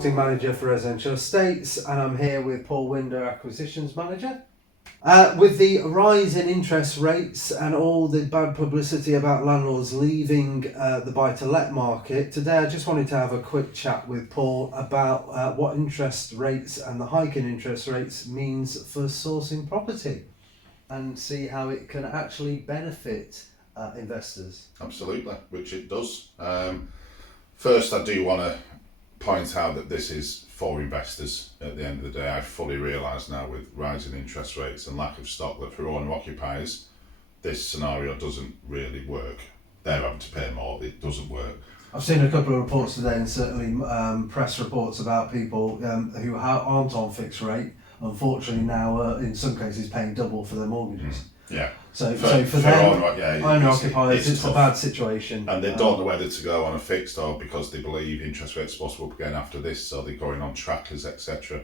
Marketing Manager for Residential Estates, and I'm here with Paul Winder, Acquisitions Manager. With the rise in interest rates and all the bad publicity about landlords leaving the buy-to-let market, today I just wanted to have a quick chat with Paul about what interest rates and the hike in interest rates means for sourcing property and see how it can actually benefit investors. Absolutely, which it does. First, I do want to point out that this is for investors at the end of the day. I fully realise now with rising interest rates and lack of stock that for owner occupiers, this scenario doesn't really work. They're having to pay more, it doesn't work. I've seen a couple of reports today, and certainly press reports about people who aren't on fixed rate, unfortunately now in some cases paying double for their mortgages. Yeah. So for them, owner occupiers, it's a tough. bad situation. And they don't know whether to go on a fixed or because they believe interest rates are supposed to go up again after this, so they're going on trackers, etc.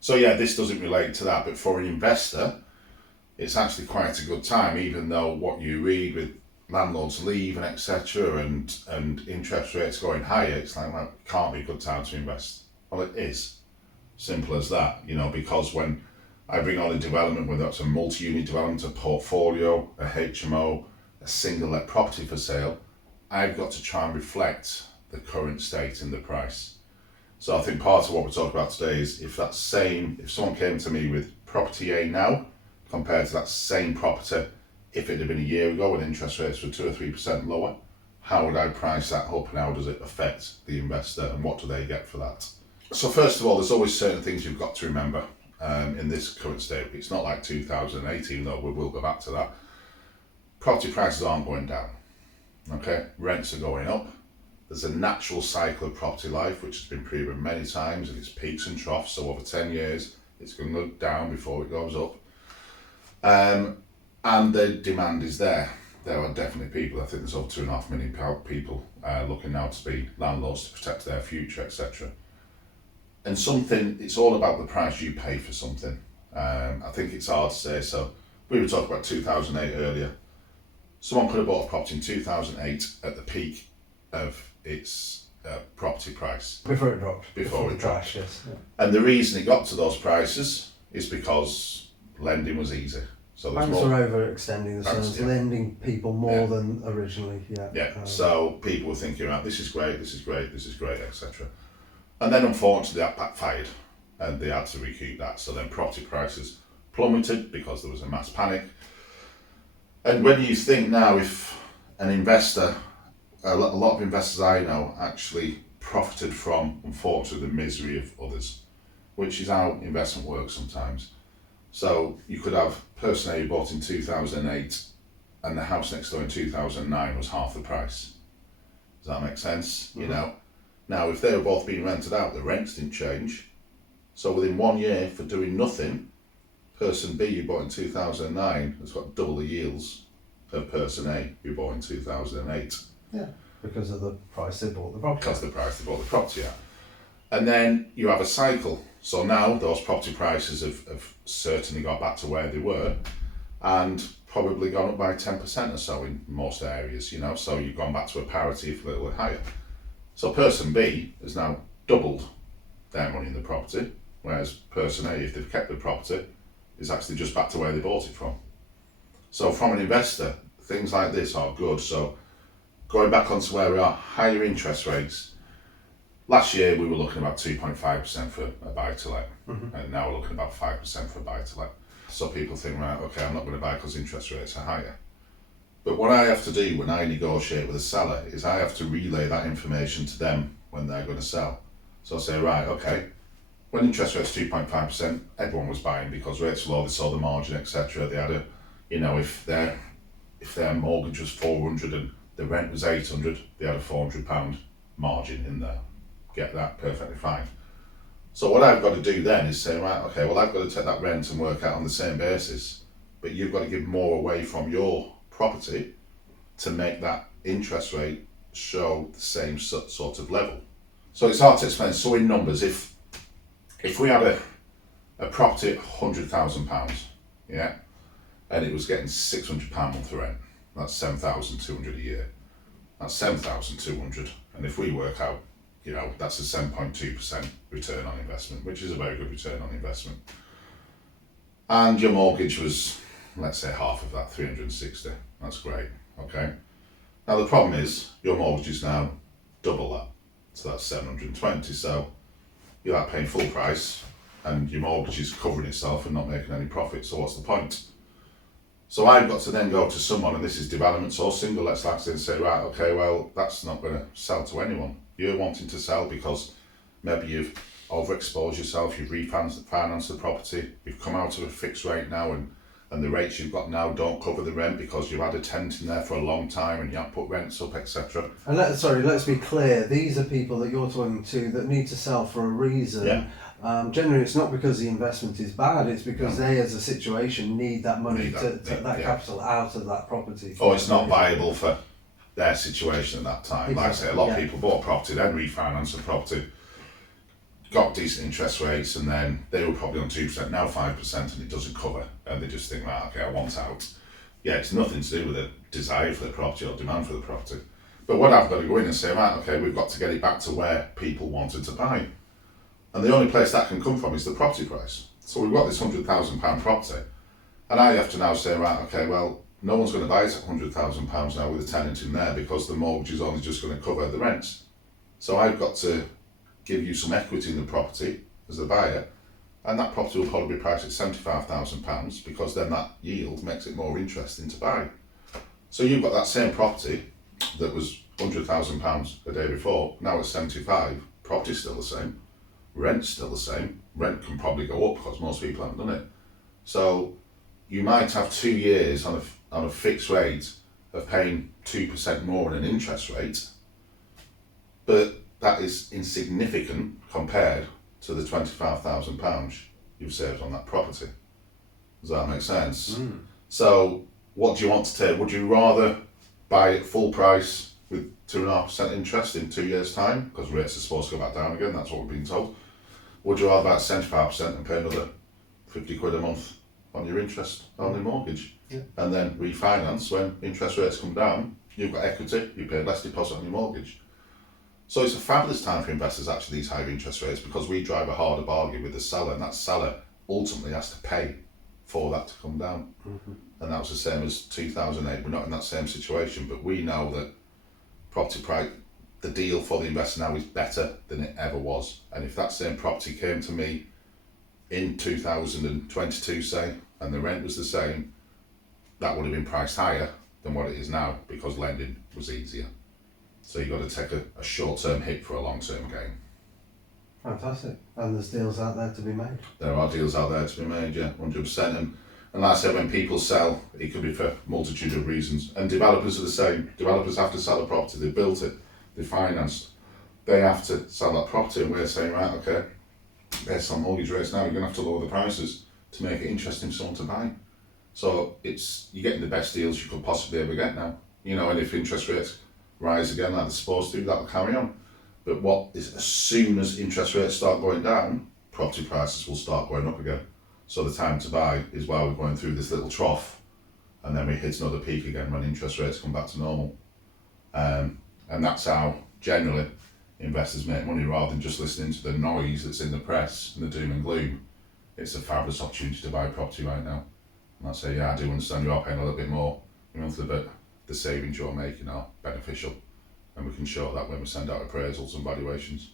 So yeah, this doesn't relate to that, but for an investor, it's actually quite a good time, even though what you read with landlords leave and etc. and interest rates going higher, it's like, well, it can't be a good time to invest. Well, it is. Simple as that, because when I bring on a development, whether it's a multi-unit development, a portfolio, a HMO, a single let property for sale, I've got to try and reflect the current state in the price. So I think part of what we're talking about today is if someone came to me with property A now, compared to that same property, if it had been a year ago when interest rates were 2 or 3% lower, how would I price that up and how does it affect the investor and what do they get for that? So first of all, there's always certain things you've got to remember. In this current state, it's not like 2018, though we will go back to that. Property prices aren't going down. Okay, rents are going up. There's a natural cycle of property life, which has been proven many times, and it's peaks and troughs. So over 10 years, it's going to go down before it goes up. And the demand is there. There are definitely people. I think there's over 2.5 million people looking now to be landlords to protect their future, etc. And it's all about the price you pay for something. I think it's hard to say. So we were talking about 2008 earlier. Someone could have bought a property in 2008 at the peak of its property price. Before it dropped. Before it dropped. Crash, yes. Yeah. And the reason it got to those prices is because lending was easy. So Banks were overextending themselves, yeah. lending people more than originally. So people were thinking, right, this is great, etc. And then unfortunately that backfired and they had to recoup that. So then property prices plummeted because there was a mass panic. And when you think now, if an investor, a lot of investors I know actually profited from, unfortunately, the misery of others, which is how investment works sometimes. So you could have person A bought in 2008 and the house next door in 2009 was half the price. Does that make sense? Mm-hmm. Now, if they were both being rented out, the rents didn't change. So within 1 year, for doing nothing, person B who bought in 2009 has got double the yields of person A who bought in 2008. Yeah, because of the price they bought the property. Because the price they bought the property at. And then you have a cycle. So now those property prices have certainly got back to where they were and probably gone up by 10% or so in most areas, so you've gone back to a parity if a little bit higher. So person B has now doubled their money in the property, whereas person A, if they've kept the property, is actually just back to where they bought it from. So from an investor, things like this are good. So going back onto where we are, higher interest rates. Last year we were looking about 2.5% for a buy-to-let, and now we're looking about 5% for a buy-to-let. So people think, right, okay, I'm not going to buy because interest rates are higher. But what I have to do when I negotiate with a seller is I have to relay that information to them when they're going to sell. So I'll say, right, okay, when interest rates 2.5%, everyone was buying because rates were low, they saw the margin, etc. They had a, if their mortgage was 400 and the rent was 800, they had a £400 margin in there. Get that, perfectly fine. So what I've got to do then is say, right, okay, well, I've got to take that rent and work out on the same basis, but you've got to give more away from your property to make that interest rate show the same sort of level. So it's hard to explain. So in numbers, if we had a property at £100,000, yeah, and it was getting £600 a month rent, that's 7,200 a year. That's 7,200, and if we work out you know, that's a 7.2% return on investment, which is a very good return on investment. And your mortgage was, let's say, half of that, 360. That's great. Okay. Now the problem is your mortgage is now double that, so that's 720. So you're like paying full price, and your mortgage is covering itself and not making any profit. So what's the point? So I've got to then go to someone, and this is developments or single let's like and say, right, okay, well, that's not going to sell to anyone. You're wanting to sell because maybe you've overexposed yourself, you've refinanced the property, you've come out of a fixed rate now, and the rates you've got now don't cover the rent because you've had a tenant in there for a long time and you haven't put rents up, etc. And let's be clear, these are people that you're talking to that need to sell for a reason. Yeah. Generally, it's not because the investment is bad, it's because they, as a situation, need that money to take that capital out of that property. Or it's not viable for their situation at that time. Like I say, a lot of people bought a property, then refinanced the property, got decent interest rates, and then they were probably on 2%, now 5%, and it doesn't cover. And they just think, right, okay, I want out. Yeah, it's nothing to do with a desire for the property or demand for the property. But what I've got to go in and say, right, okay, we've got to get it back to where people wanted to buy. And the only place that can come from is the property price. So we've got this £100,000 property, and I have to now say, right, okay, well, no one's going to buy it at £100,000 now with a tenant in there because the mortgage is only just going to cover the rents. So I've got to give you some equity in the property as a buyer, and that property will probably be priced at £75,000 because then that yield makes it more interesting to buy. So you've got that same property that was £100,000 a day before, now it's 75, property's still the same. Rent's still the same. Rent can probably go up because most people haven't done it. So you might have 2 years on a fixed rate of paying 2% more in an interest rate, but that is insignificant compared to the £25,000 you've saved on that property. Does that make sense? Mm. So what do you want to take? Would you rather buy at full price with 2.5% interest in 2 years' time, because rates are supposed to go back down again, that's what we're being told? Would you rather buy at 75% and pay another 50 quid a month on your interest on your mortgage? Yeah. And then refinance when interest rates come down, you've got equity, you pay less deposit on your mortgage. So it's a fabulous time for investors, actually, these higher interest rates, because we drive a harder bargain with the seller, and that seller ultimately has to pay for that to come down. Mm-hmm. And that was the same as 2008. We're not in that same situation, but we know that property price, the deal for the investor now is better than it ever was. And if that same property came to me in 2022, say, and the rent was the same, that would have been priced higher than what it is now because lending was easier. So you've got to take a short-term hit for a long-term gain. Fantastic. And there's deals out there to be made. There are deals out there to be made, yeah, 100%. And like I said, when people sell, it could be for a multitude of reasons. And developers are the same. Developers have to sell a property. They built it. They financed. They have to sell that property, and we're saying, right, okay, based on mortgage rates now, you're going to have to lower the prices to make it interesting for someone to buy. So you're getting the best deals you could possibly ever get now. You know, and if interest rates rise again like they're supposed to, that will carry on. But as soon as interest rates start going down, property prices will start going up again. So the time to buy is while we're going through this little trough, and then we hit another peak again when interest rates come back to normal. And that's how generally investors make money, rather than just listening to the noise that's in the press and the doom and gloom. It's a fabulous opportunity to buy property right now. And I say, yeah, I do understand you are paying a little bit more monthly, but the savings you're making are beneficial, and we can show that when we send out appraisals and valuations.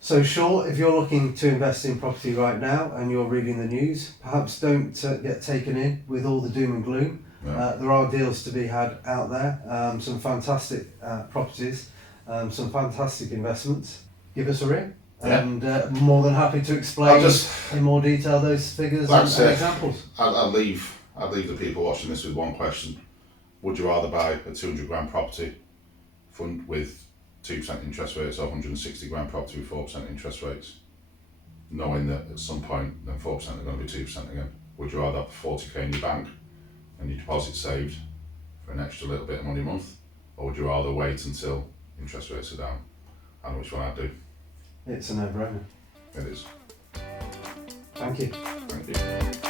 So sure, if you're looking to invest in property right now and you're reading the news, perhaps don't get taken in with all the doom and gloom. Yeah. There are deals to be had out there, some fantastic properties, some fantastic investments. Give us a ring, and more than happy to explain in more detail those figures and examples. I'll leave the people watching this with one question. Would you rather buy a 200 grand property fund with 2% interest rates or 160 grand property with 4% interest rates, knowing that at some point then 4% are going to be 2% again? Would you rather have 40k in your bank and your deposit saved for an extra little bit of money a month, or would you rather wait until interest rates are down? I know which one I'd do. It's a no-brainer. It is. Thank you. Thank you.